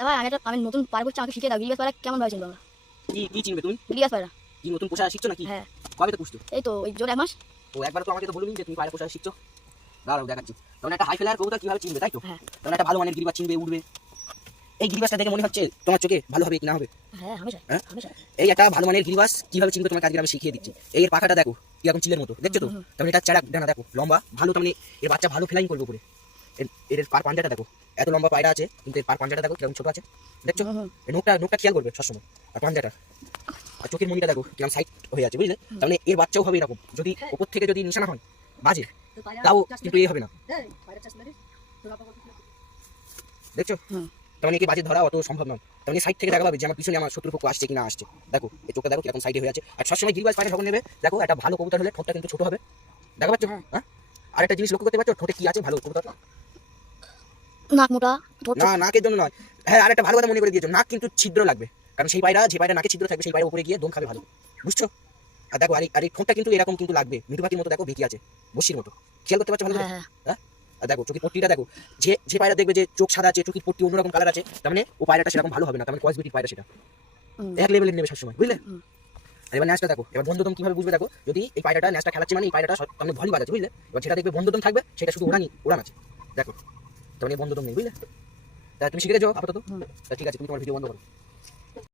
তা আমি একটা আমি নতুন পায়রা করছি আমাকে শিখিয়ে দাও গিরিবাস পায়রা কেমন ভাবে চিনবো আমরা কি কি চিনবে তুমি? গিরিবাস পায়রা কি নতুন পোষা শিখছো নাকি? হ্যাঁ। কবে তো পুষছো? এই তো ওই জোর এক মাস। ও একবার তো আমাকে তো বলুন যে তুমি পায়রা পোষা শিখছো। দাঁড়াও দেখাচ্ছি। তখন একটা হাই ফেলার কবুতর কীভাবে চিনবে তাই তো? হ্যাঁ। তখন একটা ভালো মানের গিরিবাস চিনবে উঠবে এই গিরিবাসটা দেখে মনে হচ্ছে তোমার চোখে ভালো হবে কি না হবে? হ্যাঁ হ্যাঁ? এই একটা ভালো মানের গিরিবাস কীভাবে চিনবে তোমাকে আজকে আমি শিখিয়ে দিচ্ছি। এই এর পাখাটা দেখো কীরকম চিলের মতো দেখছ তো। তখন এটা চারা ডানা দেখো লম্বা ভালো তার এর বাচ্চা ভালো ফ্লাইং করবে উপরে। এর এর পার পাঞ্জাটা দেখো। এত লম্বা পায়রা আছে কিন্তু এর পার পাঞ্জাটা দেখো কীরকম ছোট আছে। দেখছ? হুম। এই নোকটা নোকটা খেয়াল করবে সবসময় আর পাঞ্জাটা। আর চোখের মনিটা দেখো কীরকম সাইড হয়ে আছে বুঝলে? তার মানে এর বাচ্চাও হবে এরকম। যদি উপর থেকে যদি নিশানা হয় বাজে। তাও কিন্তু এ হবে না। দেখছ? হুম। তার মানে বাজে ধরা অত সম্ভব নয়। তার মানে সাইড থেকে দেখা পাবে যে আমার পিছনে আমার শত্রুপক্ষ আসছে কিনা আসছে। দেখো এই চোখটা দেখো কীরকম সাইডে হয়ে আছে। আর সবসময় গিরিবাজ পায়রা যখন নেবে দেখো একটা ভালো কবুতর হলে ঠোঁটটা কিন্তু ছোট হবে। দেখা পাচ্ছ? হ্যাঁ। হ্যাঁ? আর একটা জিনিস লক্ষ্য করতে পারছ? ঠোঁটে কি আছে? ভালো কবুতর? নাক মোটা না নাকের জন্য নয়। হ্যাঁ আর একটা ভালো কথা মনে করে দিয়েছ। নাক কিন্তু ছিদ্র লাগবে। কারণ সেই পায়রা যে পায়রা নাকে ছিদ্র থাকবে সেই পায়রা উপরে গিয়ে দম খাবে ভালো বুঝছ? আর দেখো আর এই- ঠোঁটটা কিন্তু এরকম কিন্তু লাগবে। মিঠু পাখির মতো দেখো আছে। বসির মতো। খেয়াল করতে পারছ ভালো করে? হ্যাঁ হ্যাঁ। আর দেখো চোখের পট্টিটা দেখো। যে যে পায়রা দেখবে যে চোখ সাদা আছে চোখের পট্টি অন্যরকম কালার আছে তার মানে ও পায়রাটা সেরকম ভালো হবে না। তার মানে পায়রা সেটা। এক লেভেলের নেবে সবসময় বুঝলে? আর এবার ন্যাসটা দেখো এবার বন্ধুদম কীভাবে বুঝবে দেখো? যদি এই পায়রাটা ন্যাসটা খেলাচ্ছে মানে এই পায়রাটা সব- তার মানে ভলি বাজাচ্ছে বুঝলে? এবার যেটা দেখবে বন্ধুদম থাকবে সেটা শুধু উড়ানি উড়ান আছে দেখো। তার মানে তুমি নেই বুঝলে? তা তুমি শিখে যাও আপাতত। তা ঠিক আছে তুমি তোমার ভিডিও বন্ধ করো।